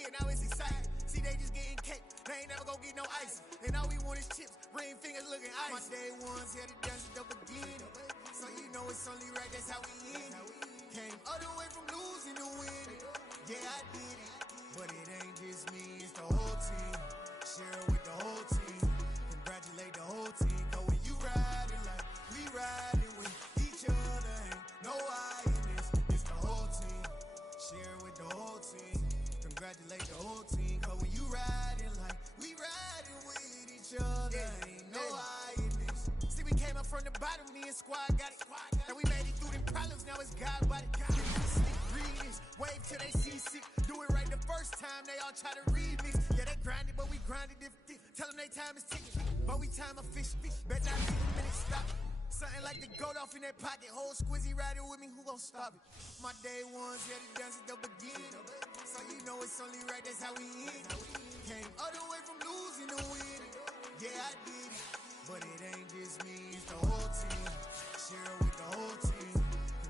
here, now it's exciting. See, they just getting cake, they ain't never gonna get no ice. And all we want is chips, ring fingers looking ice. My day ones here to dance at the beginning. So you know it's only right, that's how we end it. Came all the way from losing to winning. Yeah, I did it, but it ain't just me, it's the whole team. Share it with the whole team. Congratulate the whole team. Cause when you riding like we riding with each other, ain't no I in this. It's the whole team. Share it with the whole team. Congratulate the whole team. Cause when you riding like we riding with each other, ain't no I in this. See, we came up from the bottom, me and squad got it. And we made it through them problems, now it's God body. Read this, wave till they see sick. Do it right the first time, they all try to remix. Yeah, they grinded, but we grinded different. Tell them they time is ticking, but we time a fish. Bet not leave a minute, stop. Something like the goat off in that pocket. Whole squizzy riding with me, who gon' stop it? My day ones, yeah, the dance at the beginning. So you know it's only right, that's how we end it. Came all the way from losing to winning. Yeah, I did it, but it ain't just me, it's the whole team. Share it with the whole team.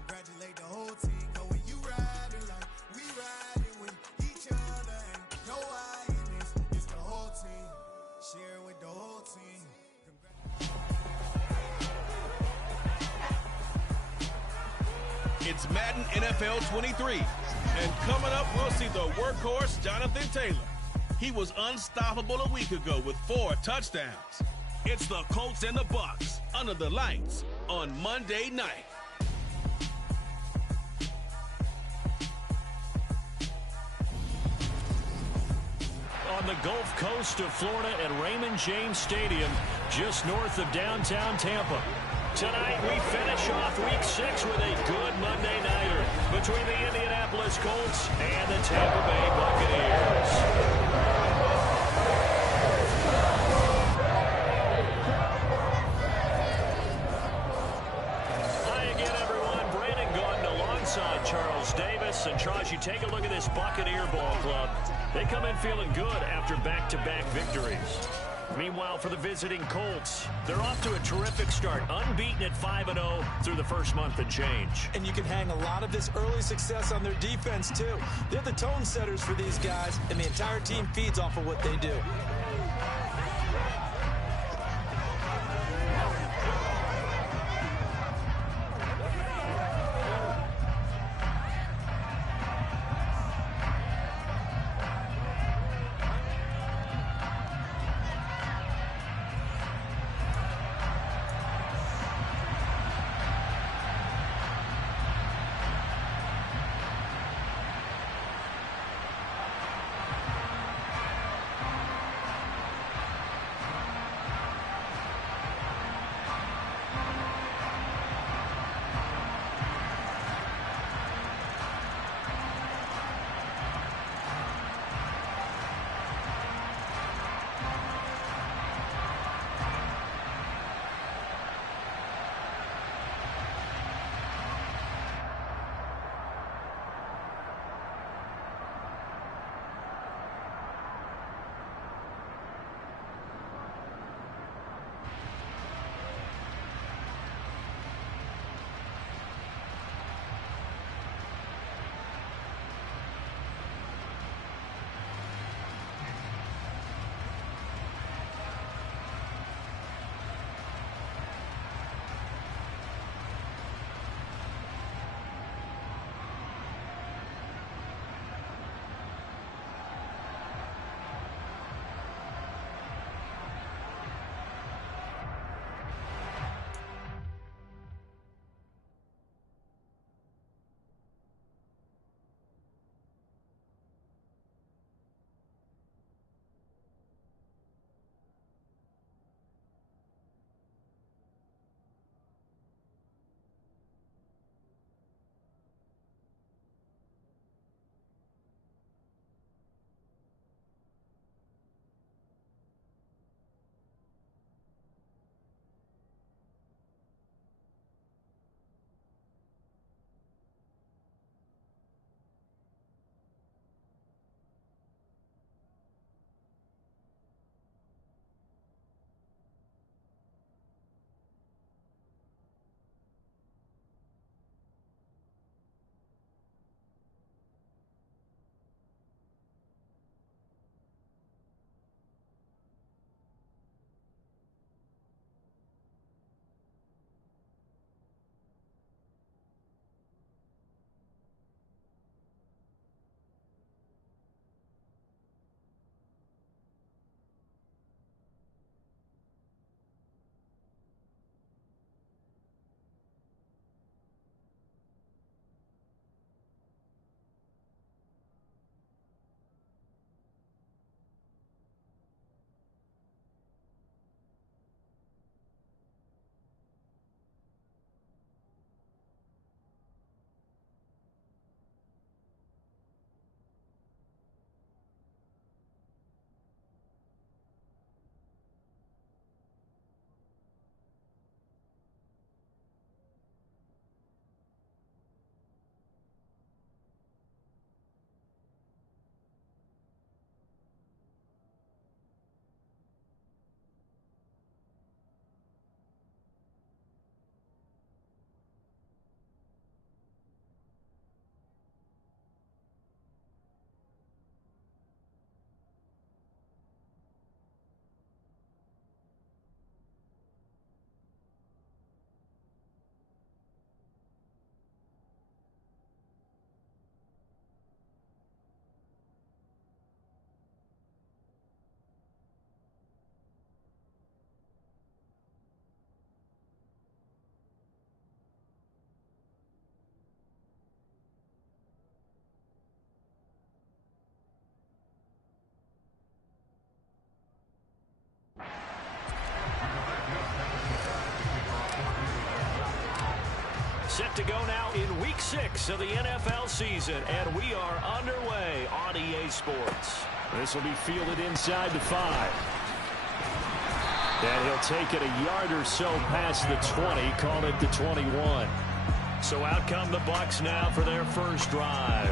Congratulate the whole team. Cause when you riding like we riding with each other, ain't no I in this. It's the whole team. Share it with the whole team. It's Madden NFL 23. And coming up, we'll see the workhorse Jonathan Taylor. He was unstoppable a week ago with 4 touchdowns. It's the Colts and the Bucs under the lights on Monday night. On the Gulf Coast of Florida at Raymond James Stadium, just north of downtown Tampa. Tonight, we finish off Week 6 with a good Monday nighter between the Indianapolis Colts and the Tampa Bay Buccaneers. Hi again, everyone. Brandon Gordon alongside Charles Davis. And Charles, you take a look at this Buccaneer ball club. They come in feeling good after back-to-back victories. Meanwhile, for the visiting Colts, they're off to a terrific start, unbeaten at 5-0 through the first month and change. And you can hang a lot of this early success on their defense, too. They're the tone setters for these guys, and the entire team feeds off of what they do. Set to go now in Week 6 of the NFL season, and we are underway on EA Sports. This will be fielded inside the 5. And he'll take it a yard or so past the 20, call it the 21. So out come the Bucs now for their first drive.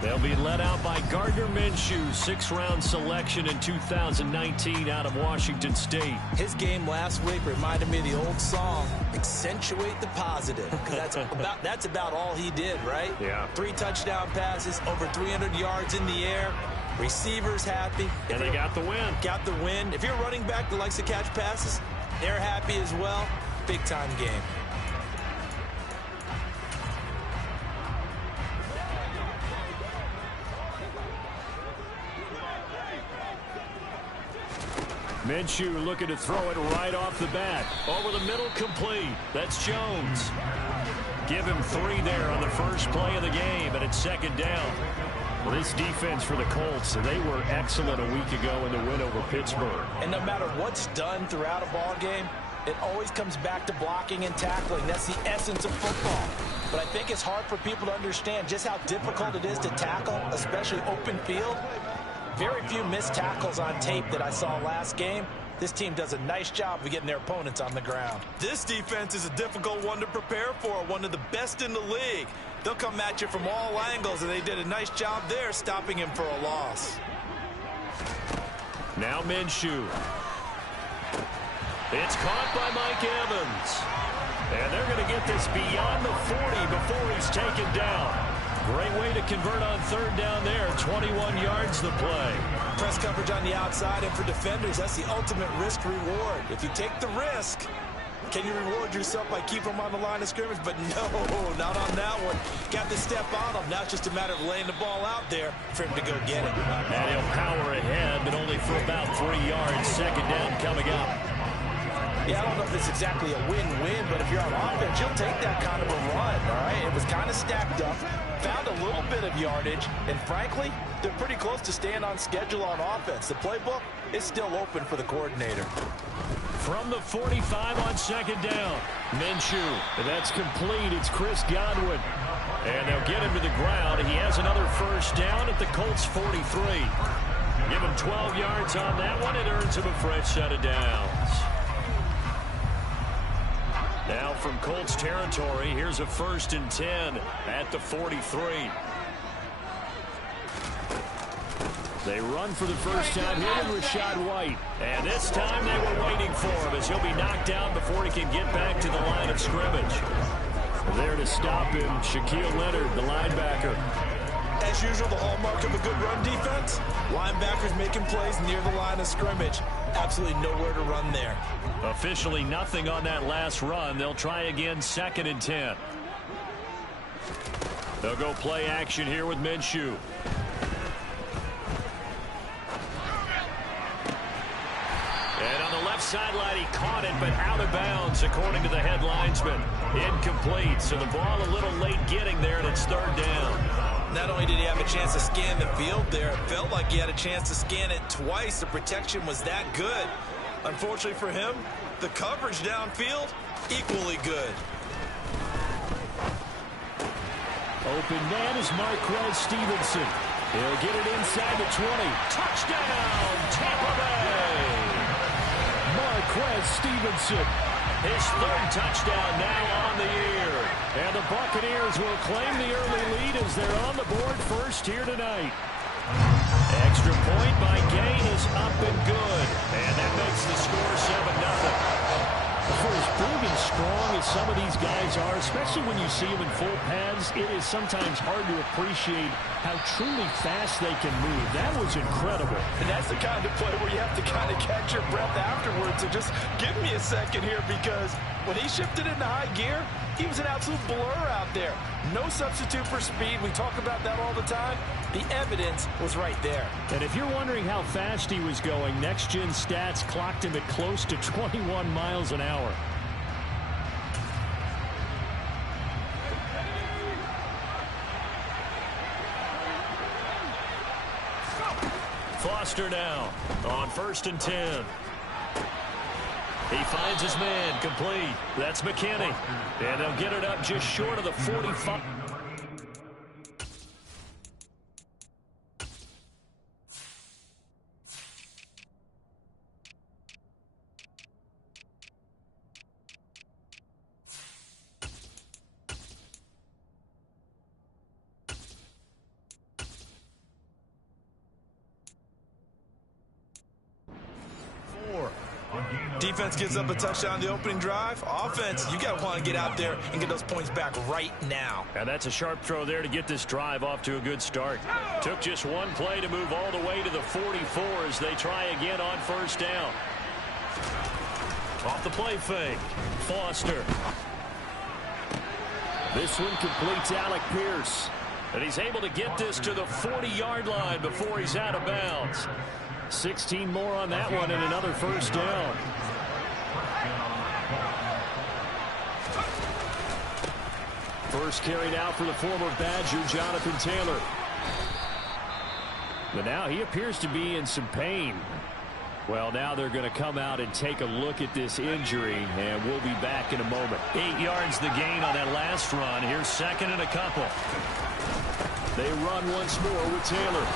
They'll be led out by Gardner Minshew, 6th-round selection in 2019 out of Washington State. His game last week reminded me of the old song, Accentuate the Positive. Because that's about all he did, right? Yeah. 3 touchdown passes, over 300 yards in the air. Receivers happy. And they got the win. Got the win. If you're a running back that likes to catch passes, they're happy as well. Big-time game. Minshew looking to throw it right off the bat. Over the middle, complete. That's Jones. Give him 3 there on the first play of the game, and it's 2nd down. Well, this defense for the Colts, they were excellent a week ago in the win over Pittsburgh. And no matter what's done throughout a ball game, it always comes back to blocking and tackling. That's the essence of football. But I think it's hard for people to understand just how difficult it is to tackle, especially open field. Very few missed tackles on tape that I saw last game. This team does a nice job of getting their opponents on the ground. This defense is a difficult one to prepare for, one of the best in the league. They'll come at you from all angles, and they did a nice job there stopping him for a loss. Now Minshew. It's caught by Mike Evans. And they're going to get this beyond the 40 before he's taken down. Great way to convert on 3rd down there. 21 yards the play. Press coverage on the outside, and for defenders, that's the ultimate risk-reward. If you take the risk, can you reward yourself by keeping them on the line of scrimmage? But no, not on that one. Got to step on them. Now it's just a matter of laying the ball out there for him to go get it. And he'll power ahead, but only for about 3 yards. 2nd down coming up. Yeah, I don't know if it's exactly a win-win, but if you're on offense, you'll take that kind of a run, all right? It was kind of stacked up, found a little bit of yardage, and frankly, they're pretty close to staying on schedule on offense. The playbook is still open for the coordinator. From the 45 on 2nd down, Minshew. That's complete. It's Chris Godwin. And they'll get him to the ground. He has another first down at the Colts 43. Give him 12 yards on that one. It earns him a fresh set of downs. Now from Colts territory, here's a 1st and 10 at the 43. They run for the first time here with Rashad White. And this time they were waiting for him as he'll be knocked down before he can get back to the line of scrimmage. There to stop him, Shaquille Leonard, the linebacker. As usual, the hallmark of a good run defense, linebackers making plays near the line of scrimmage. Absolutely nowhere to run there. Officially nothing on that last run. They'll try again 2nd and 10. They'll go play action here with Minshew. And on the left sideline, he caught it, but out of bounds, according to the head linesman. Incomplete, so the ball a little late getting there, and it's 3rd down. Not only did he have a chance to scan the field there, it felt like he had a chance to scan it twice. The protection was that good. Unfortunately for him, the coverage downfield, equally good. Open man is Marquez Stevenson. He'll get it inside the 20. Touchdown, Tampa Bay! Marquez Stevenson. His 3rd touchdown now on the year. And the Buccaneers will claim the early lead as they're on the board first here tonight. Extra point by Gay is up and good. And that makes the score 7-0. For as big and strong as some of these guys are, especially when you see them in full pads, it is sometimes hard to appreciate how truly fast they can move. That was incredible. And that's the kind of play where you have to kind of catch your breath afterwards. So just give me a second here, because when he shifted into high gear, he was an absolute blur out there. No substitute for speed. We talk about that all the time. The evidence was right there. And if you're wondering how fast he was going, Next Gen Stats clocked him at close to 21 miles an hour. Foster now on 1st and 10. He finds his man, complete. That's McKinney. And they'll get it up just short of the 45. Defense gives up a touchdown on the opening drive. Offense, you got to want to get out there and get those points back right now. And that's a sharp throw there to get this drive off to a good start. Took just one play to move all the way to the 44 as they try again on first down. Off the play fake. Foster. This one completes Alec Pierce. And he's able to get this to the 40-yard line before he's out of bounds. 16 more on that one and another first down. First carry now for the former Badger, Jonathan Taylor. But now he appears to be in some pain. Well, now they're going to come out and take a look at this injury, and we'll be back in a moment. 8 yards the gain on that last run. Here's second and a couple. They run once more with Taylor.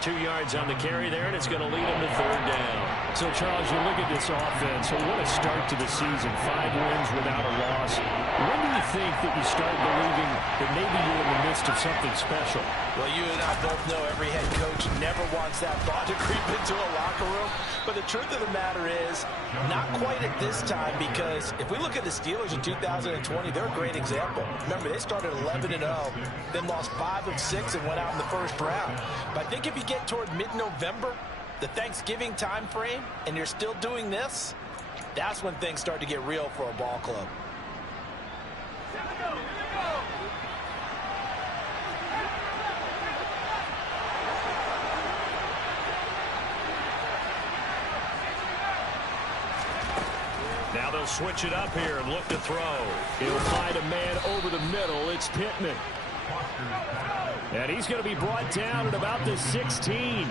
2 yards on the carry there, and it's going to lead them to third down. So, Charles, you look at this offense, so what a start to the season. 5 wins without a loss. When do you think that you start believing that maybe you're in the midst of something special? Well, you and I both know every head coach never wants that thought to creep into a locker room. But the truth of the matter is, not quite at this time, because if we look at the Steelers in 2020, they're a great example. Remember, they started 11-0, then lost 5 of 6 and went out in the first round. But I think if you get toward mid-November, the Thanksgiving time frame, and you're still doing this, that's when things start to get real for a ball club. Now they'll switch it up here and look to throw. He'll find a man over the middle. It's Pittman. And he's going to be brought down at about the 16. 8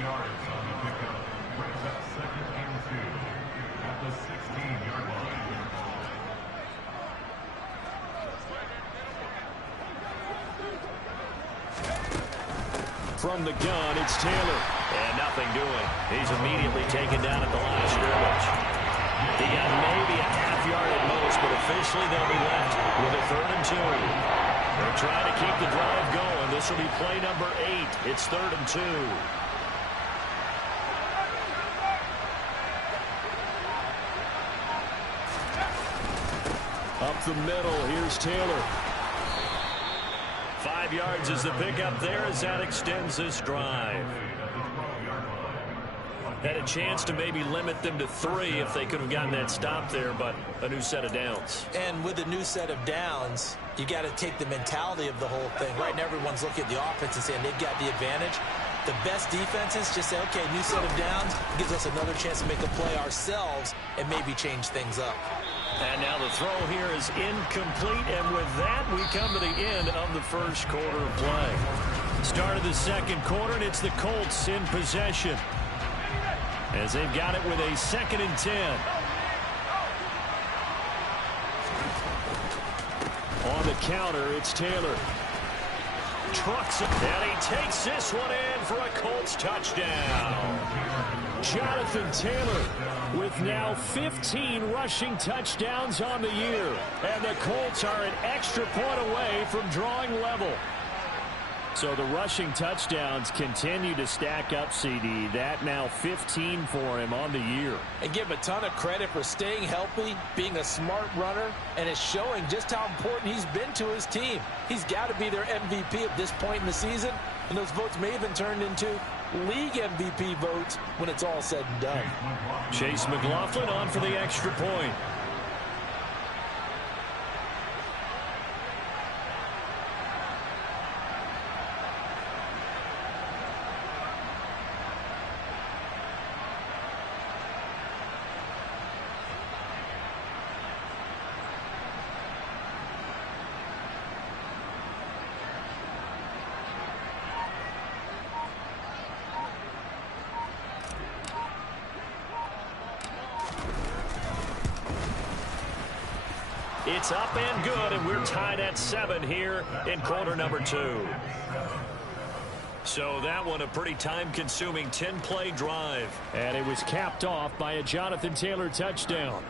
yards on the pickup. Brings up second and 2 at the 16-yard line. From the gun, it's Taylor. And nothing doing. He's immediately taken down at the line of scrimmage. He got maybe a half yard at most, but officially they'll be left with a 3rd and 2. They're trying to keep the drive going. This will be play number 8. It's 3rd and 2. Up the middle, here's Taylor. 5 yards is the pickup there as that extends this drive. Had a chance to maybe limit them to 3 if they could have gotten that stop there, but a new set of downs. And with a new set of downs, you got to take the mentality of the whole thing. Right now, everyone's looking at the offense and saying they've got the advantage. The best defenses just say, okay, new set of downs gives us another chance to make a play ourselves and maybe change things up. And now the throw here is incomplete, and with that, we come to the end of the first quarter of play. Start of the second quarter, and it's the Colts in possession, as they've got it with a 2nd and 10. On the counter, it's Taylor. Trucks it, and he takes this one in for a Colts touchdown. Jonathan Taylor with now 15 rushing touchdowns on the year. And the Colts are an extra point away from drawing level. So the rushing touchdowns continue to stack up, CD. That now 15 for him on the year. And give him a ton of credit for staying healthy, being a smart runner, and it's showing just how important he's been to his team. He's got to be their MVP at this point in the season, and those votes may have been turned into league MVP votes when it's all said and done. Chase McLaughlin on for the extra point. It's up and good, and we're tied at 7 here in quarter number 2. So that one a pretty time-consuming 10-play drive. And it was capped off by a Jonathan Taylor touchdown.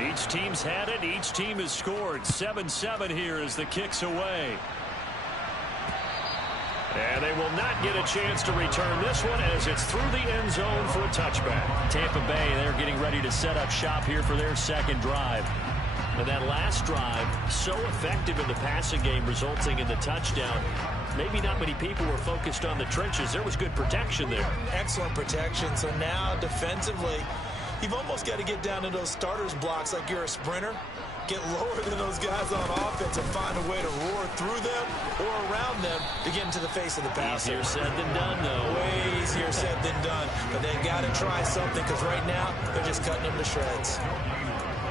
Each team's had it. Each team has scored. 7-7 here as the kick's away. And they will not get a chance to return this one as it's through the end zone for a touchback. Tampa Bay, they're getting ready to set up shop here for their second drive. And that last drive, so effective in the passing game, resulting in the touchdown. Maybe not many people were focused on the trenches. There was good protection there. Excellent protection. So now defensively, you've almost got to get down to those starters blocks like you're a sprinter. Get lower than those guys on offense and find a way to roar through them or around them to get into the face of the passer. Easier said than done, though. Way easier said than done. But they got to try something because right now they're just cutting them to shreds.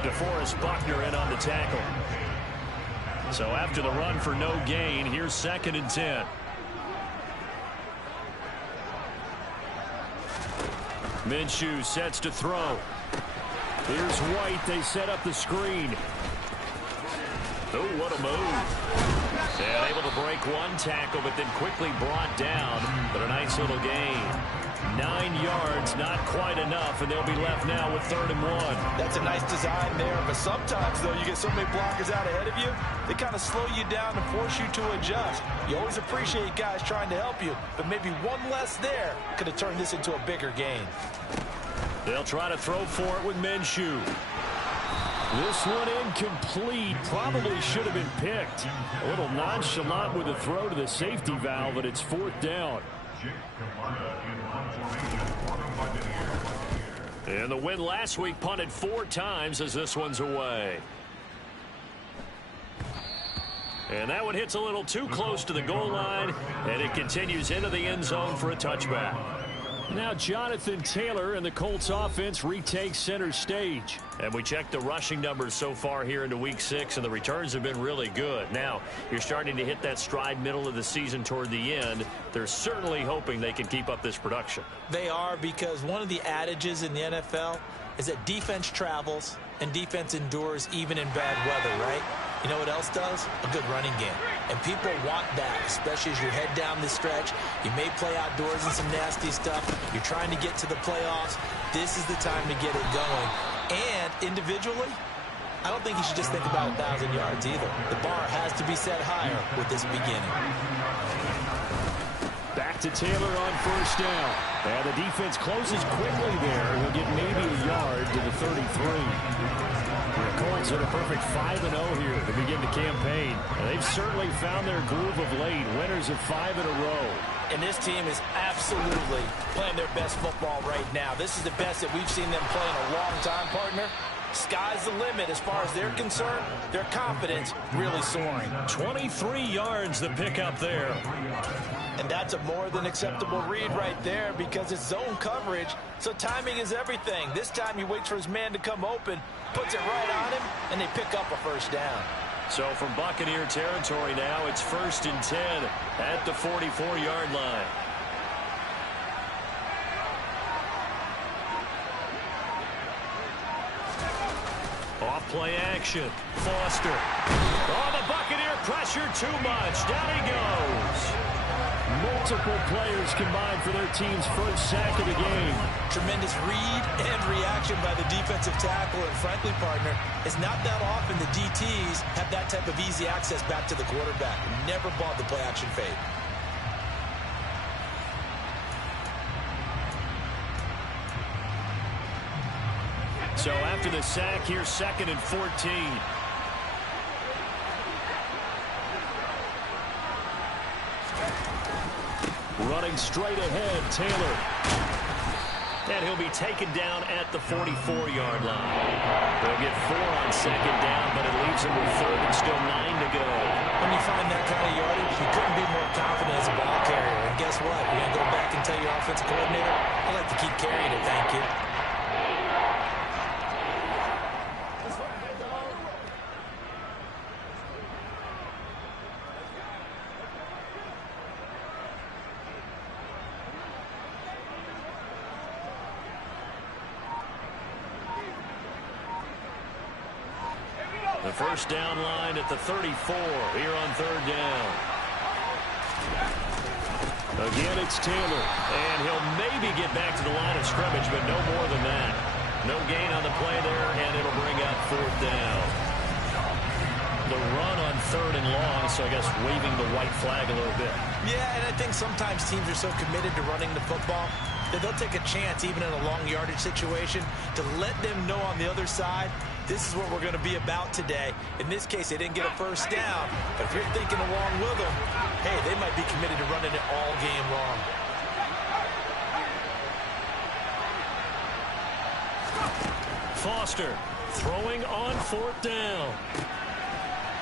DeForest Buckner in on the tackle. So after the run for no gain, here's 2nd and 10. Minshew sets to throw. Here's White. They set up the screen. Oh, what a move. And able to break one tackle, but then quickly brought down. But a nice little gain. 9 yards, not quite enough, and they'll be left now with 3rd and 1. That's a nice design there, but sometimes, though, you get so many blockers out ahead of you, they kind of slow you down and force you to adjust. You always appreciate guys trying to help you, but maybe one less there could have turned this into a bigger gain. They'll try to throw for it with Minshew. This one incomplete. Probably should have been picked. A little nonchalant with a throw to the safety valve, but it's 4th down. And the win last week punted 4 times as this one's away. And that one hits a little too close to the goal line, and it continues into the end zone for a touchback. Now Jonathan Taylor and the Colts offense retake center stage. And we checked the rushing numbers so far here into week 6, and the returns have been really good. Now, you're starting to hit that stride middle of the season toward the end. They're certainly hoping they can keep up this production. They are, because one of the adages in the NFL is that defense travels and defense endures even in bad weather, right? You know what else does? A good running game. And people want that, especially as you head down the stretch. You may play outdoors in some nasty stuff. You're trying to get to the playoffs. This is the time to get it going. And individually, I don't think you should just think about 1,000 yards either. The bar has to be set higher with this beginning. Back to Taylor on 1st down. And the defense closes quickly there. He'll get maybe a yard to the 33. The Colts had a perfect 5-0 here to begin the campaign. And they've certainly found their groove of late. Winners of 5 in a row. And this team is absolutely playing their best football right now. This is the best that we've seen them play in a long time, partner. Sky's the limit as far as they're concerned. Their confidence really soaring. 23 yards the pickup there. And that's a more than acceptable read right there because it's zone coverage, so timing is everything. This time he waits for his man to come open, puts it right on him, and they pick up a 1st down. So from Buccaneer territory now, it's 1st and 10 at the 44-yard line. Off play action. Foster. Oh, the Buccaneer pressure too much. Down he goes. Multiple players combined for their team's 1st sack of the game. Tremendous read and reaction by the defensive tackle, and frankly, partner, it's not that often the DTs have that type of easy access back to the quarterback. Never bought the play action fade. So after the sack, here's 2nd and 14. Running straight ahead, Taylor. And he'll be taken down at the 44-yard line. They'll get 4 on 2nd down, but it leaves them with 3rd and still 9 to go. When you find that kind of yardage, you couldn't be more confident as a ball carrier. And guess what? You're going to go back and tell your offensive coordinator, I'd like to keep carrying it, thank you. The first down line at the 34 here on 3rd down. Again, it's Taylor, and he'll maybe get back to the line of scrimmage, but no more than that. No gain on the play there, and it'll bring out 4th down. The run on 3rd and long, so I guess waving the white flag a little bit. Yeah, and I think sometimes teams are so committed to running the football that they'll take a chance, even in a long yardage situation, to let them know on the other side, this is what we're going to be about today. In this case, they didn't get a first down, but if you're thinking along with them, hey, they might be committed to running it all game long. Foster throwing on 4th down.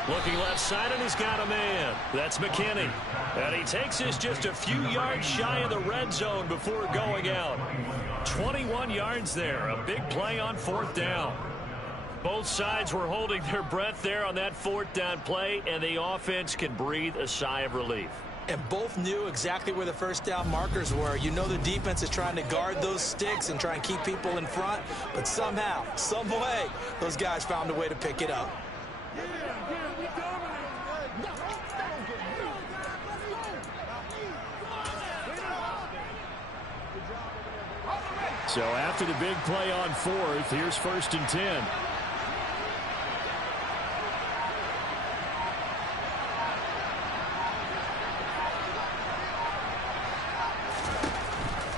Looking left side, and he's got a man. That's McKinney. And he takes this just a few yards shy of the red zone before going out. 21 yards there. A big play on 4th down. Both sides were holding their breath there on that 4th down play, and the offense can breathe a sigh of relief. And both knew exactly where the first down markers were. You know the defense is trying to guard those sticks and try and keep people in front, but somehow, some way, those guys found a way to pick it up. So after the big play on 4th, here's 1st and 10.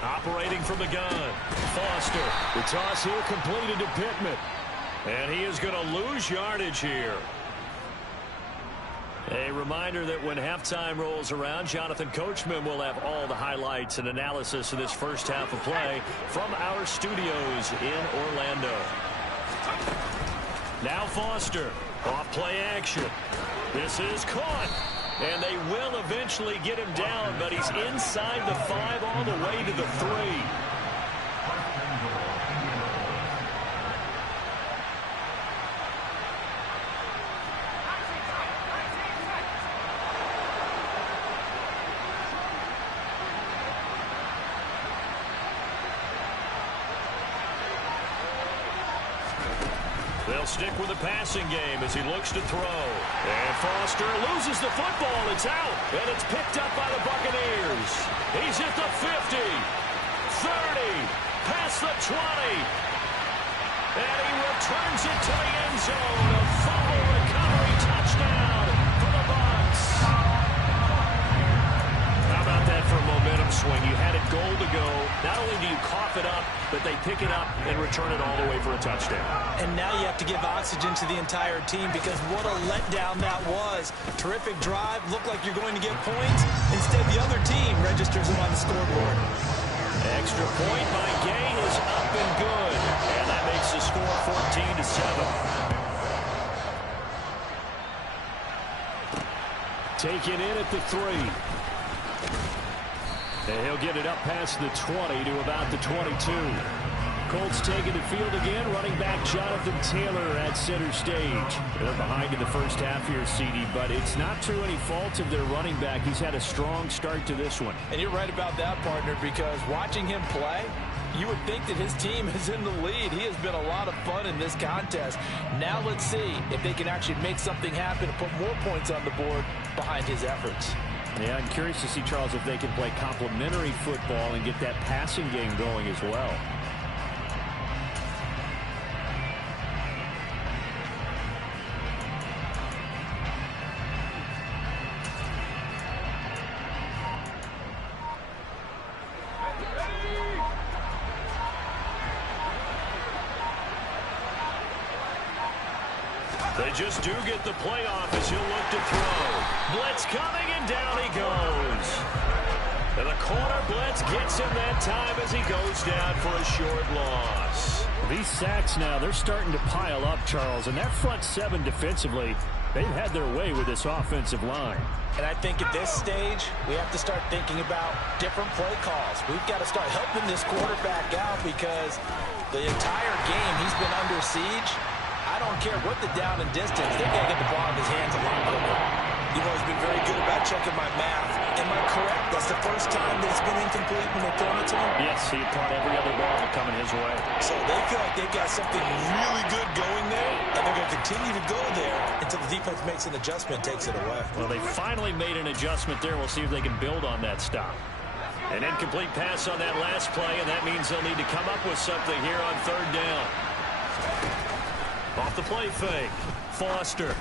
Operating from the gun, Foster. The toss here completed to Pittman. And he is going to lose yardage here. A reminder that when halftime rolls around, Jonathan Coachman will have all the highlights and analysis of this first half of play from our studios in Orlando. Now Foster, off play action. This is caught. And they will eventually get him down, but he's inside the 5 all the way to the 3. They'll stick with the passing game as he looks to throw. And Foster loses the football. It's out. And it's picked up by the Buccaneers. He's at the 50, 30, past the 20. And he returns it to the end zone. A fumble recovery touchdown for the Bucs. How about that for a momentum swing? You had it goal to go. Not only do you cough it up, but they pick it up and return it all the way for a touchdown. And now you have to give oxygen to the entire team because what a letdown that was. Terrific drive. Looked like you're going to get points. Instead, the other team registers them on the scoreboard. Extra point by Gay is up and good. And that makes the score 14-7. Taken in at the 3. And he'll get it up past the 20 to about the 22. Colts taking the field again. Running back Jonathan Taylor at center stage. They're behind in the first half here, CD, but it's not through any fault of their running back. He's had a strong start to this one. And you're right about that, partner, because watching him play, you would think that his team is in the lead. He has been a lot of fun in this contest. Now let's see if they can actually make something happen and put more points on the board behind his efforts. Yeah, I'm curious to see, Charles, if they can play complementary football and get that passing game going as well. They just do get the playoff as he'll look to throw. Blitz coming, and down he goes. And the corner blitz gets him that time as he goes down for a short loss. These sacks now, they're starting to pile up, Charles. And that front seven defensively, they've had their way with this offensive line. And I think at this stage, we have to start thinking about different play calls. We've got to start helping this quarterback out because the entire game he's been under siege. I don't care what the down and distance. They got to get the ball in his hands a lot quicker. You've always been very good about checking my math. Am I correct? That's the first time that it's been incomplete when they're throwing it to him? Yes, he caught every other ball coming his way. So they feel like they've got something really good going there, and they're going to continue to go there until the defense makes an adjustment, takes it away. Well, they finally made an adjustment there. We'll see if they can build on that stop. An incomplete pass on that last play, and that means they'll need to come up with something here on third down. Off the play fake. Foster.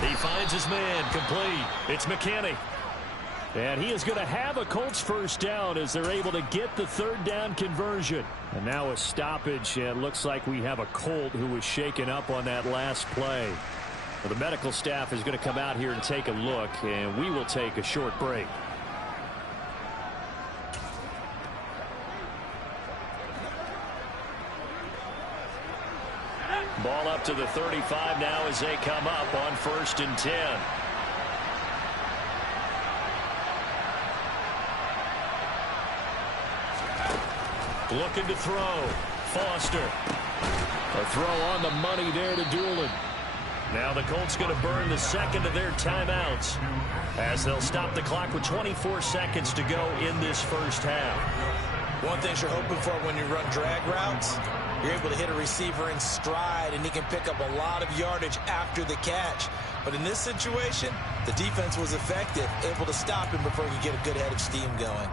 He finds his man. Complete. It's McKinney. And he is going to have a Colts first down as they're able to get the third down conversion. And now a stoppage. It looks like we have a Colt who was shaken up on that last play. Well, the medical staff is going to come out here and take a look, and we will take a short break. Ball up to the 35 now as they come up on 1st and 10. Looking to throw. Foster. A throw on the money there to Doolin. Now the Colts going to burn the second of their timeouts as they'll stop the clock with 24 seconds to go in this first half. One thing you're hoping for when you run drag routes, you're able to hit a receiver in stride, and he can pick up a lot of yardage after the catch. But in this situation, the defense was effective, able to stop him before he could get a good head of steam going.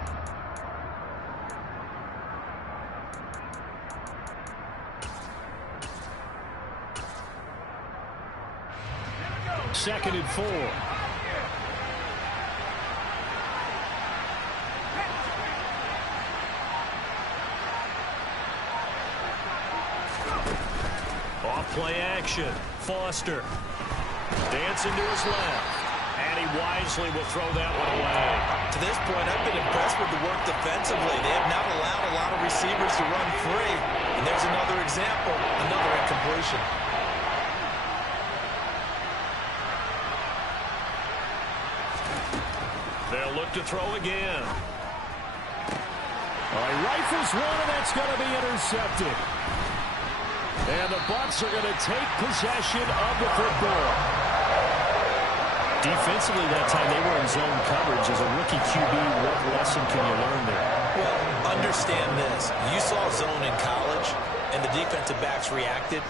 Second and 4. Off-play action. Foster. Dancing to his left. And he wisely will throw that one away. To this point, I've been impressed with the work defensively. They have not allowed a lot of receivers to run free. And there's another example, another incompletion. They'll look to throw again. He rifles one, and that's going to be intercepted. And the Bucs are going to take possession of the football. Defensively that time, they were in zone coverage. As a rookie QB, what lesson can you learn there? Well, understand this. You saw zone in college, and the defensive backs reacted,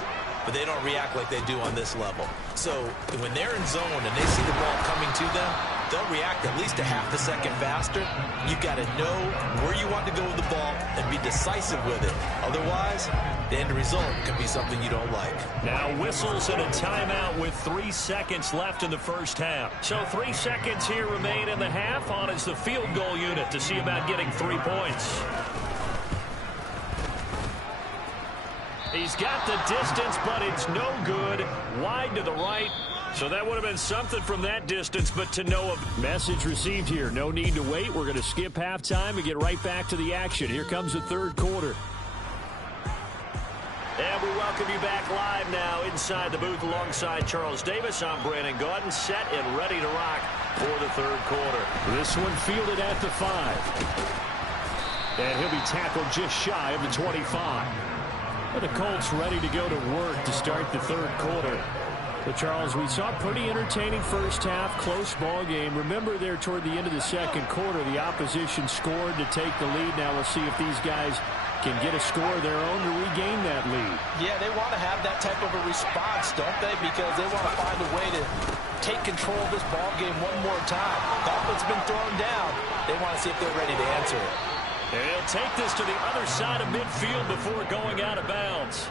but they don't react like they do on this level. So when they're in zone and they see the ball coming to them, they'll react at least a half a second faster. You've got to know where you want to go with the ball and be decisive with it. Otherwise, the end result can be something you don't like. Now whistles and a timeout with 3 seconds left in the first half. So 3 seconds here remain in the half. On is the field goal unit to see about getting 3 points. He's got the distance, but it's no good. Wide to the right. So that would have been something from that distance, but to no avail. Message received here. No need to wait. We're going to skip halftime and get right back to the action. Here comes the third quarter. And we welcome you back live now inside the booth alongside Charles Davis. I'm Brandon Gaudin, set and ready to rock for the third quarter. This one fielded at the 5. And he'll be tackled just shy of the 25. And the Colts ready to go to work to start the third quarter. But Charles, we saw a pretty entertaining first half, close ball game. Remember there toward the end of the second quarter, the opposition scored to take the lead. Now we'll see if these guys can get a score of their own to regain that lead. Yeah, they want to have that type of a response, don't they? Because they want to find a way to take control of this ball game one more time. The offense has been thrown down. They want to see if they're ready to answer it. And he'll take this to the other side of midfield before going out of bounds.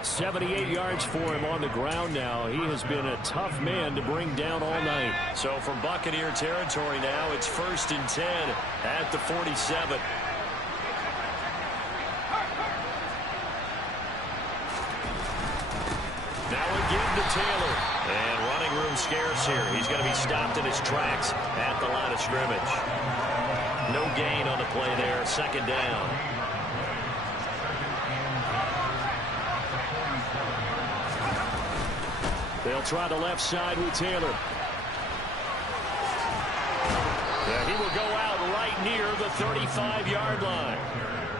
78 yards for him on the ground now. He has been a tough man to bring down all night. So from Buccaneer territory now, it's 1st and 10 at the 47. Now we give the tip. And running room scarce here. He's going to be stopped in his tracks at the line of scrimmage. No gain on the play there. Second down. They'll try the left side with Taylor. Yeah, he will go out right near the 35-yard line.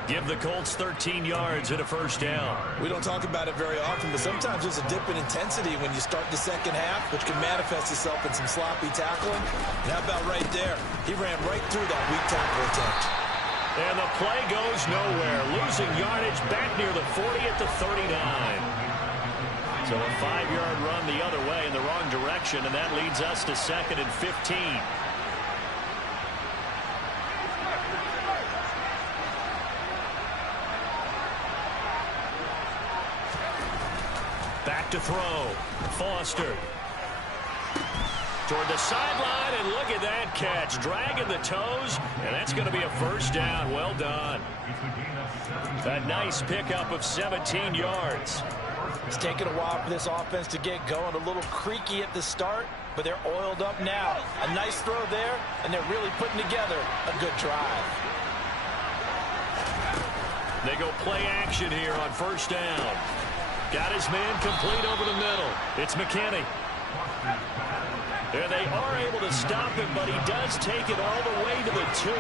Give the Colts 13 yards and a first down. We don't talk about it very often, but sometimes there's a dip in intensity when you start the second half, which can manifest itself in some sloppy tackling. And how about right there? He ran right through that weak tackle attempt. And the play goes nowhere. Losing yardage back near the 40 at the 39. So a 5-yard run the other way in the wrong direction, and that leads us to 2nd and 15. Back to throw. Foster. Toward the sideline, and look at that catch. Dragging the toes, and that's going to be a first down. Well done. A nice pickup of 17 yards. It's taken a while for this offense to get going. A little creaky at the start, but they're oiled up now. A nice throw there, and they're really putting together a good drive. They go play action here on first down. Got his man complete over the middle. It's McKinney. There they are able to stop him, but he does take it all the way to the 2.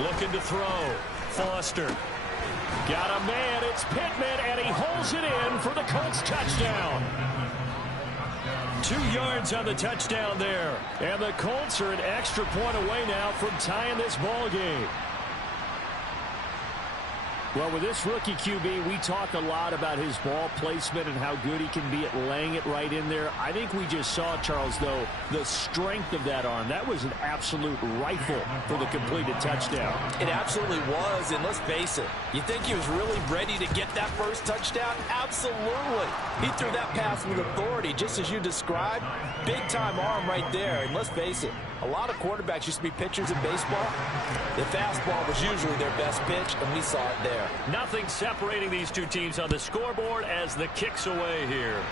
Looking to throw. Foster. Got a man. It's Pittman, and he holds it in for the Colts touchdown. 2 yards on the touchdown there. And the Colts are an extra point away now from tying this ball game. Well, with this rookie QB, we talk a lot about his ball placement and how good he can be at laying it right in there. I think we just saw, Charles, though, the strength of that arm. That was an absolute rifle for the completed touchdown. It absolutely was, and let's face it, you think he was really ready to get that first touchdown? Absolutely. He threw that pass with authority, just as you described. Big-time arm right there, and let's face it, a lot of quarterbacks used to be pitchers in baseball. The fastball was usually their best pitch, and we saw it there. Nothing separating these two teams on the scoreboard as the kick's away here.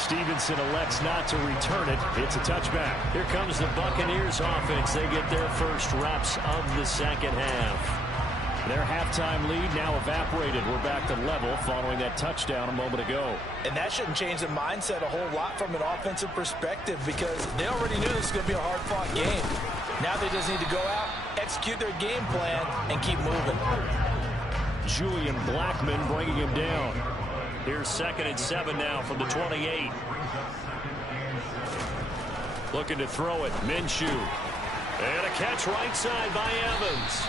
Stevenson elects not to return it. It's a touchback. Here comes the Buccaneers offense. They get their first reps of the second half. Their halftime lead now evaporated. We're back to level following that touchdown a moment ago. And that shouldn't change the mindset a whole lot from an offensive perspective because they already knew this was going to be a hard-fought game. Now they just need to go out, execute their game plan, and keep moving. Julian Blackman bringing him down. Here's 2nd and 7 now from the 28. Looking to throw it. Minshew. And a catch right side by Evans.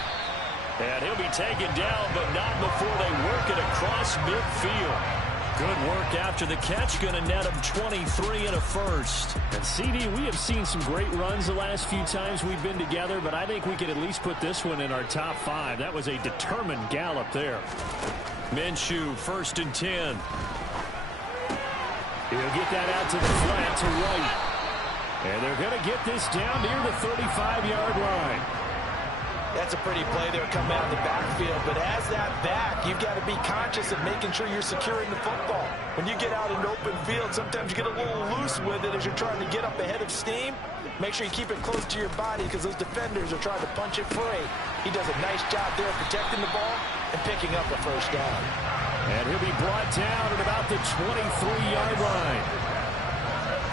And he'll be taken down, but not before they work it across midfield. Good work after the catch. Going to net him 23 and a first. And CD, we have seen some great runs the last few times we've been together, but I think we could at least put this one in our top 5. That was a determined gallop there. Minshew, 1st and 10. He'll get that out to the flat to right. And they're going to get this down near the 35-yard line. That's a pretty play there coming out of the backfield. But as that back, you've got to be conscious of making sure you're securing the football. When you get out in open field, sometimes you get a little loose with it as you're trying to get up ahead of steam. Make sure you keep it close to your body because those defenders are trying to punch it free. He does a nice job there protecting the ball and picking up a first down. And he'll be brought down at about the 23-yard line.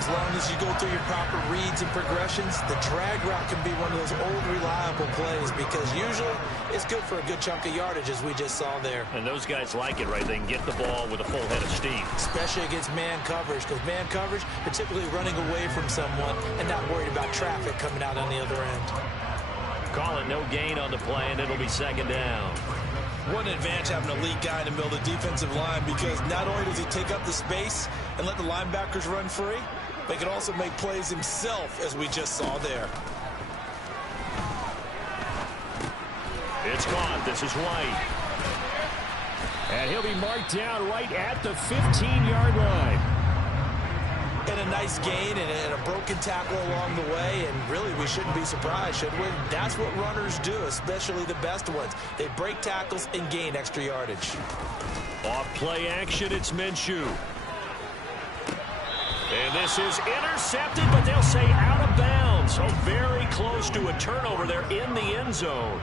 As long as you go through your proper reads and progressions, the drag route can be one of those old reliable plays because usually it's good for a good chunk of yardage as we just saw there. And those guys like it, right? They can get the ball with a full head of steam. Especially against man coverage because man coverage, they're typically running away from someone and not worried about traffic coming out on the other end. Call it no gain on the play, and it'll be 2nd down. What an advantage having an elite guy in the middle of the defensive line because not only does he take up the space and let the linebackers run free, but he can also make plays himself, as we just saw there. It's caught. This is White. And he'll be marked down right at the 15-yard line. And a nice gain and a broken tackle along the way, and really we shouldn't be surprised, should we? That's what runners do, especially the best ones. They break tackles and gain extra yardage. Off play action, it's Minshew. And this is intercepted, but they'll say out of bounds. So very close to a turnover there in the end zone.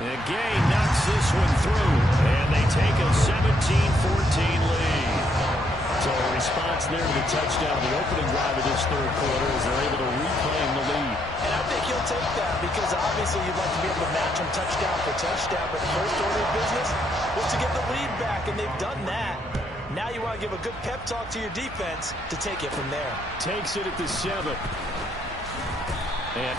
And Gay knocks this one through, and they take a 17-14 lead. So a response there to the touchdown, the opening drive of this third quarter, as they're able to reclaim the lead. And I think he'll take that because obviously you'd like to be able to match him touchdown for touchdown, but the first order of business was to get the lead back, and they've done that. Now you want to give a good pep talk to your defense to take it from there. Takes it at the 7. And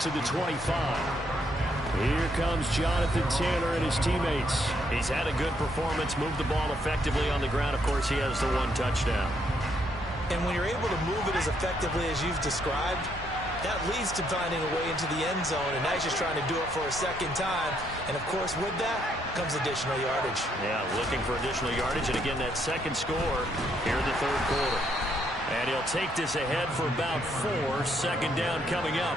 to the 25. Here comes Jonathan Taylor and his teammates. He's had a good performance, moved the ball effectively on the ground. Of course, he has the one touchdown. And when you're able to move it as effectively as you've described, that leads to finding a way into the end zone, and now he's just trying to do it for a second time. And, of course, with that comes additional yardage. Yeah, looking for additional yardage, and again, that second score here in the third quarter. And he'll take this ahead for about 4. Second down coming up.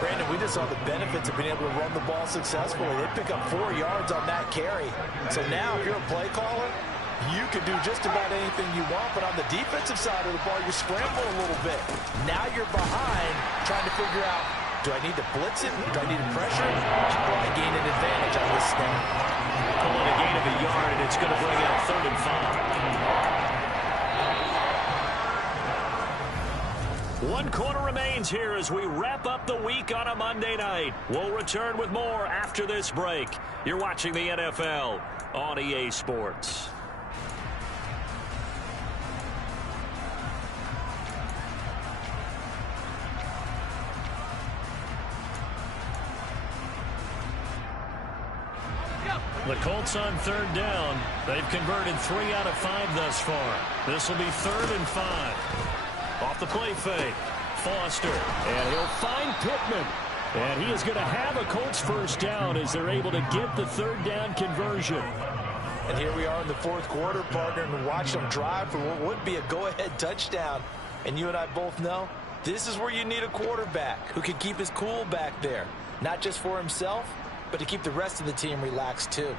Brandon, we just saw the benefits of being able to run the ball successfully. They pick up 4 yards on that carry. So now, if you're a play caller, you can do just about anything you want, but on the defensive side of the ball, you scramble a little bit. Now you're behind, trying to figure out, do I need to blitz it? Do I need to pressure? How do I gain an advantage on this thing? Pulling a gain of a yard, and it's going to bring out 3rd and 5. 1 quarter remains here as we wrap up the week on a Monday night. We'll return with more after this break. You're watching the NFL on EA Sports. The Colts on 3rd down. They've converted 3 out of 5 thus far. This will be 3rd and 5. Off the play fake, Foster. And he'll find Pittman. And he is going to have a Colts first down as they're able to get the 3rd down conversion. And here we are in the 4th quarter, partner, and watch them drive for what would be a go-ahead touchdown. And you and I both know this is where you need a quarterback who can keep his cool back there. Not just for himself, but to keep the rest of the team relaxed too.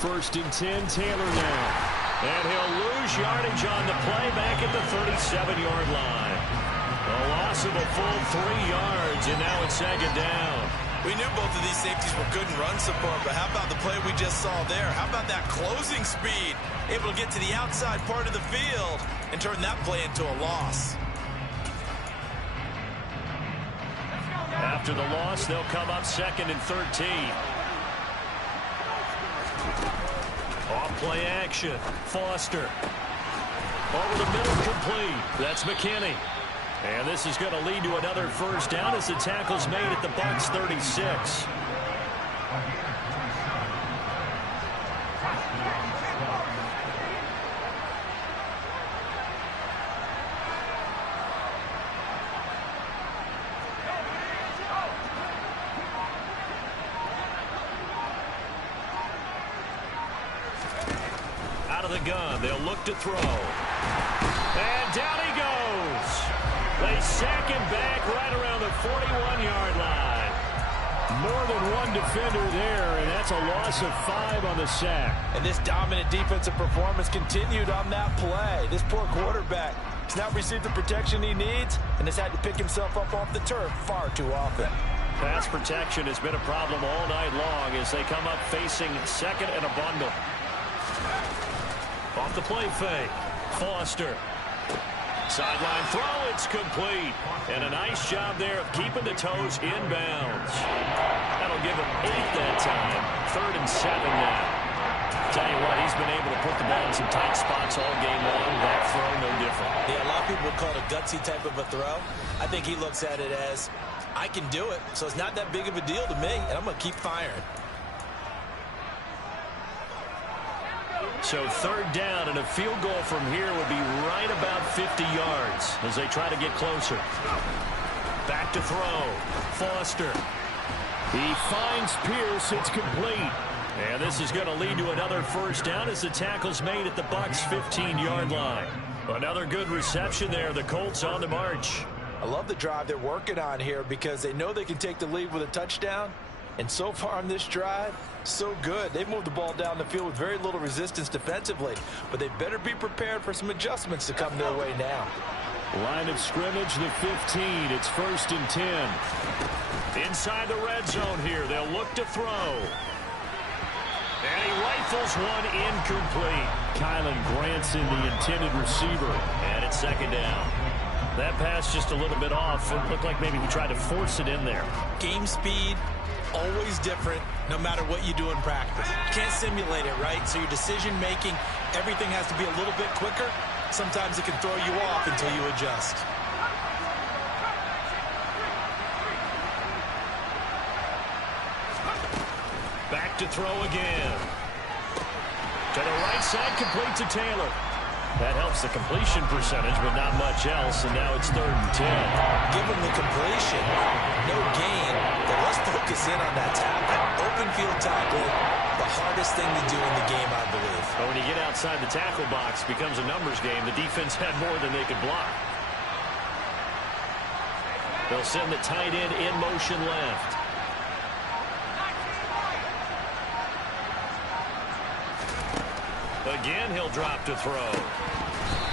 First and 10, Taylor now. And he'll lose yardage on the play back at the 37-yard line. A loss of a full 3 yards, and now it's 2nd down. We knew both of these safeties were good in run support, but how about the play we just saw there? How about that closing speed? Able to get to the outside part of the field and turn that play into a loss. After the loss, they'll come up 2nd and 13. Off-play action. Foster. Over the middle, complete. That's McKinney. And this is going to lead to another first down as the tackle's made at the Bucs 36. Out of the gun, they'll look to throw. And down he goes. They sack him back right around the 41-yard line. More than one defender there, and that's a loss of 5 on the sack. And this dominant defensive performance continued on that play. This poor quarterback has not received the protection he needs and has had to pick himself up off the turf far too often. Pass protection has been a problem all night long as they come up facing second and a bundle. Off the play fake. Foster. Sideline throw, it's complete. And a nice job there of keeping the toes inbounds. That'll give him 8 that time. 3rd and 7 now. Tell you what, he's been able to put the ball in some tight spots all game long. That throw, no different. Yeah, a lot of people call it a gutsy type of a throw. I think he looks at it as, I can do it, so it's not that big of a deal to me, and I'm going to keep firing. So 3rd down, and a field goal from here would be right about 50 yards as they try to get closer. Back to throw. Foster. He finds Pierce. It's complete. And this is going to lead to another first down as the tackle's made at the Bucs 15-yard line. Another good reception there. The Colts on the march. I love the drive they're working on here because they know they can take the lead with a touchdown. And so far on this drive, so good. They've moved the ball down the field with very little resistance defensively. But they better be prepared for some adjustments to come their way now. Line of scrimmage, the 15. It's 1st and 10. Inside the red zone here. They'll look to throw. And he rifles one incomplete. Kylan Granson, the intended receiver. And it's 2nd down. That pass just a little bit off. It looked like maybe he tried to force it in there. Game speed, always different, no matter what you do in practice. You can't simulate it, right? So your decision-making, everything has to be a little bit quicker. Sometimes it can throw you off until you adjust. Back to throw again. To the right side, complete to Taylor. That helps the completion percentage, but not much else, and now it's 3rd and 10. Give him the completion, no gain, but let's focus in on that tackle. Open field tackle, the hardest thing to do in the game, I believe. But when you get outside the tackle box, it becomes a numbers game. The defense had more than they could block. They'll send the tight end in motion left. Again, he'll drop to throw.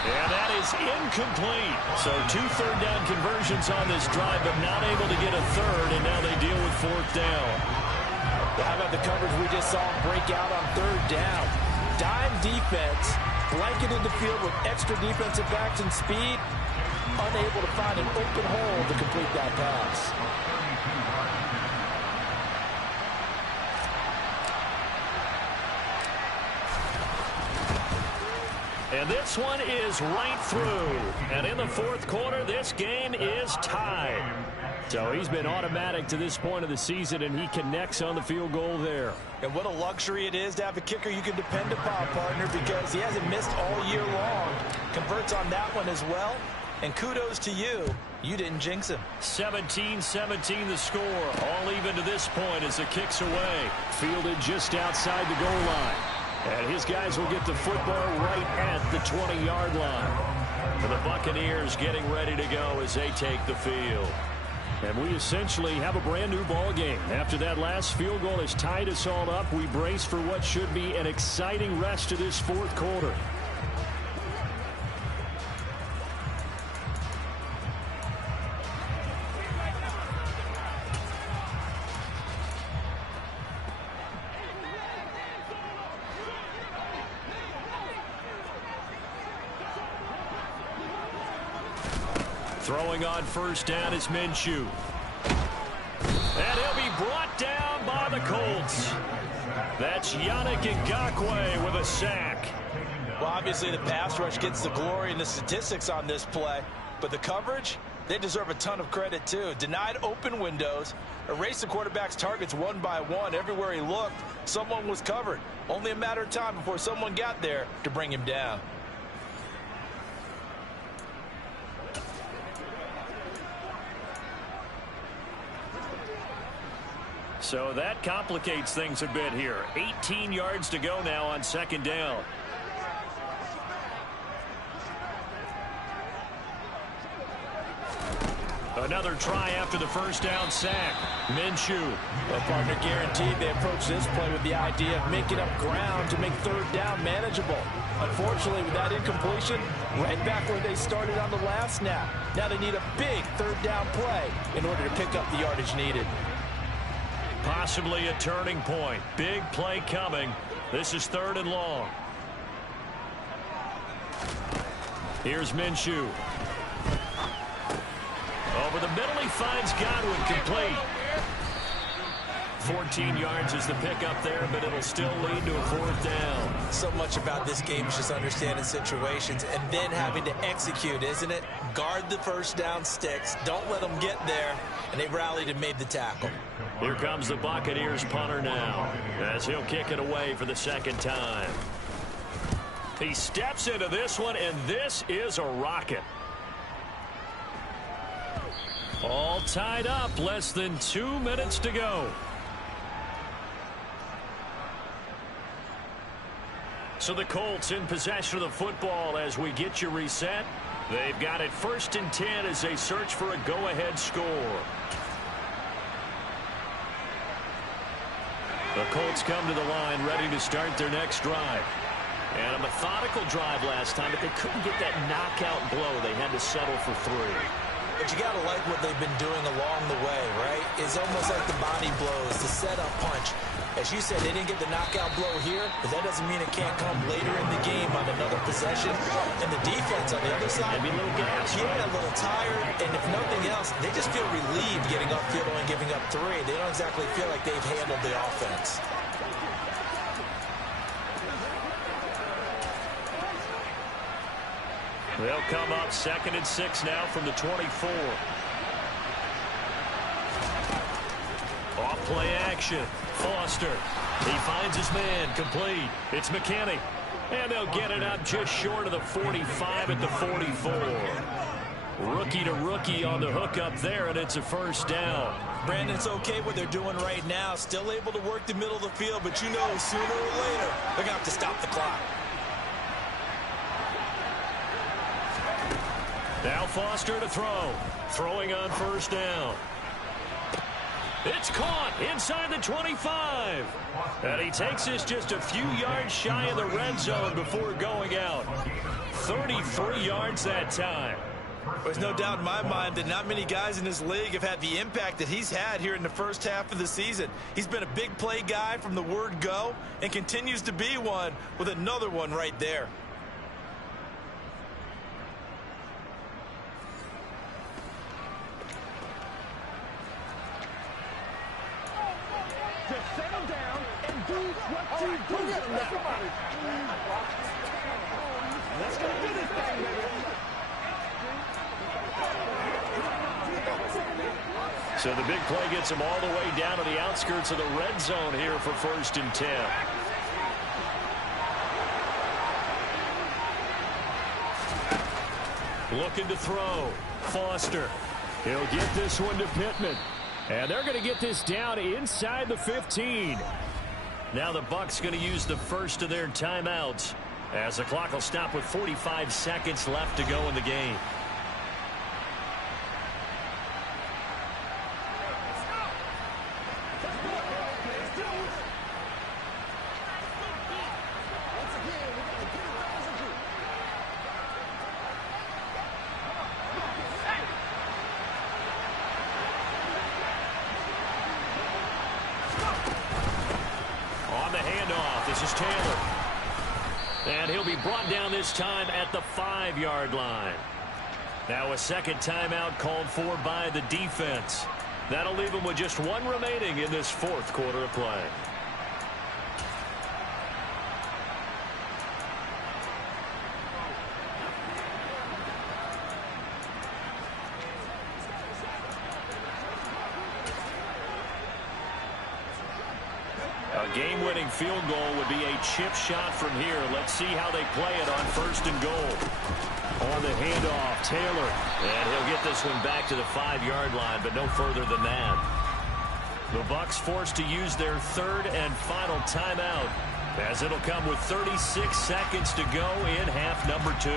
And that is incomplete. So 2 third-down conversions on this drive, but not able to get a third, and now they deal with 4th down. How about the coverage we just saw break out on 3rd down? Dime defense, blanketed the field with extra defensive backs and speed, unable to find an open hole to complete that pass. And this one is right through. And in the 4th quarter, this game is tied. So he's been automatic to this point of the season, and he connects on the field goal there. And what a luxury it is to have a kicker you can depend upon, partner, because he hasn't missed all year long. Converts on that one as well. And kudos to you. You didn't jinx him. 17-17 the score. All even to this point as the kick's away. Fielded just outside the goal line. And his guys will get the football right at the 20-yard line. For the Buccaneers getting ready to go as they take the field. And we essentially have a brand new ball game. After that last field goal has tied us all up, we brace for what should be an exciting rest of this 4th quarter. Throwing on 1st down is Minshew. And he'll be brought down by the Colts. That's Yannick Ngakoue with a sack. Well, obviously the pass rush gets the glory and the statistics on this play, but the coverage, they deserve a ton of credit too. Denied open windows, erased the quarterback's targets one by one. Everywhere he looked, someone was covered. Only a matter of time before someone got there to bring him down. So that complicates things a bit here. 18 yards to go now on second down. Another try after the first down sack. Minshew. Well, partner, guaranteed they approach this play with the idea of making up ground to make third down manageable. Unfortunately, with that incompletion, right back where they started on the last snap. Now they need a big third down play in order to pick up the yardage needed. Possibly a turning point. Big play coming. This is 3rd and long. Here's Minshew. Over the middle, he finds Godwin, complete. 14 yards is the pickup there, but it'll still lead to a 4th down. So much about this game is just understanding situations and then having to execute, isn't it? Guard the first down sticks. Don't let them get there. And they rallied and made the tackle. Here comes the Buccaneers punter now, as he'll kick it away for the second time. He steps into this one, and this is a rocket. All tied up, less than 2 minutes to go. So the Colts in possession of the football as we get you reset. They've got it 1st and 10 as they search for a go-ahead score. The Colts come to the line ready to start their next drive. And a methodical drive last time, but they couldn't get that knockout blow. They had to settle for 3. But you got to like what they've been doing along the way, right? It's almost like the body blows, the setup punch. As you said, they didn't get the knockout blow here, but that doesn't mean it can't come later in the game on another possession. And the defense on the other side, maybe a little gas, yeah, a little tired. And if nothing else, they just feel relieved getting upfield and giving up 3. They don't exactly feel like they've handled the offense. They'll come up 2nd and 6 now from the 24. Off play action. Foster. He finds his man. Complete. It's McKinney. And they'll get it up just short of the 45 at the 44. Rookie to rookie on the hook up there, and it's a 1st down. Brandon, it's okay what they're doing right now. Still able to work the middle of the field, but you know sooner or later they're going to have to stop the clock. Now Foster to throw. Throwing on 1st down. It's caught inside the 25. And he takes this just a few yards shy of the red zone before going out. 33 yards that time. There's no doubt in my mind that not many guys in this league have had the impact that he's had here in the first half of the season. He's been a big play guy from the word go and continues to be one with another one right there. Just settle down and do what you do. Let's go do this thing, baby. So the big play gets him all the way down to the outskirts of the red zone here for 1st and 10. Looking to throw. Foster. He'll get this one to Pittman. And they're going to get this down inside the 15. Now the Bucs going to use the first of their timeouts as the clock will stop with 45 seconds left to go in the game. And he'll be brought down this time at the 5-yard line. Now a second timeout called for by the defense. That'll leave them with just one remaining in this fourth quarter of play. A game-winning field goal would be a chip shot from here. Let's see how they play it on 1st and goal. On the handoff, Taylor. And he'll get this one back to the 5-yard line, but no further than that. The Bucs forced to use their 3rd and final timeout, as it'll come with 36 seconds to go in half number 2.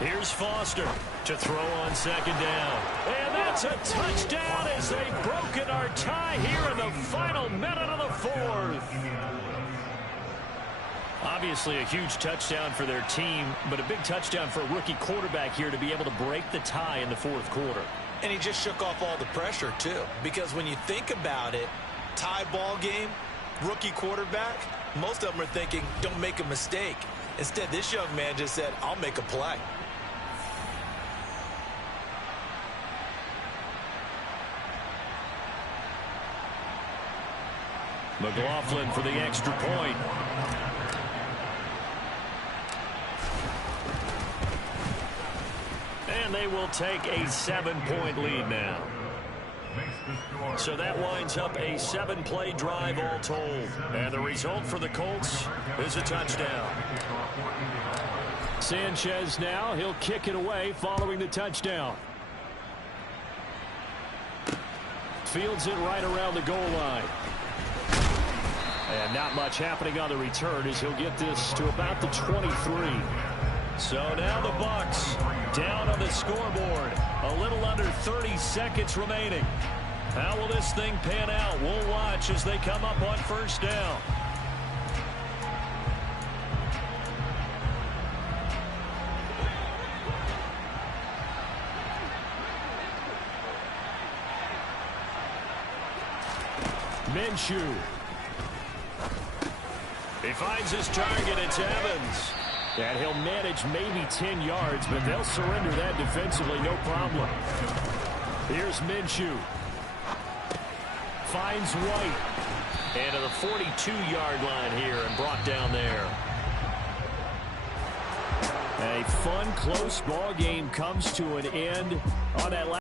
Here's Foster to throw on 2nd down. And that's a touchdown as they've broken our tie here in the final minute of the 4th. Obviously a huge touchdown for their team, but a big touchdown for a rookie quarterback here to be able to break the tie in the 4th quarter. And he just shook off all the pressure, too. Because when you think about it, tie ball game, rookie quarterback, most of them are thinking, don't make a mistake. Instead, this young man just said, I'll make a play. McLaughlin for the extra point. And they will take a 7-point lead now. So that winds up a 7-play drive all told. And the result for the Colts is a touchdown. Sanchez now, he'll kick it away following the touchdown. Fields it right around the goal line. And not much happening on the return as he'll get this to about the 23. So now the Bucs down on the scoreboard. A little under 30 seconds remaining. How will this thing pan out? We'll watch as they come up on 1st down. Minshew. He finds his target. It's Evans. And he'll manage maybe 10 yards, but they'll surrender that defensively, no problem. Here's Minshew. Finds White. And to the 42-yard line here and brought down there. A fun, close ball game comes to an end on that last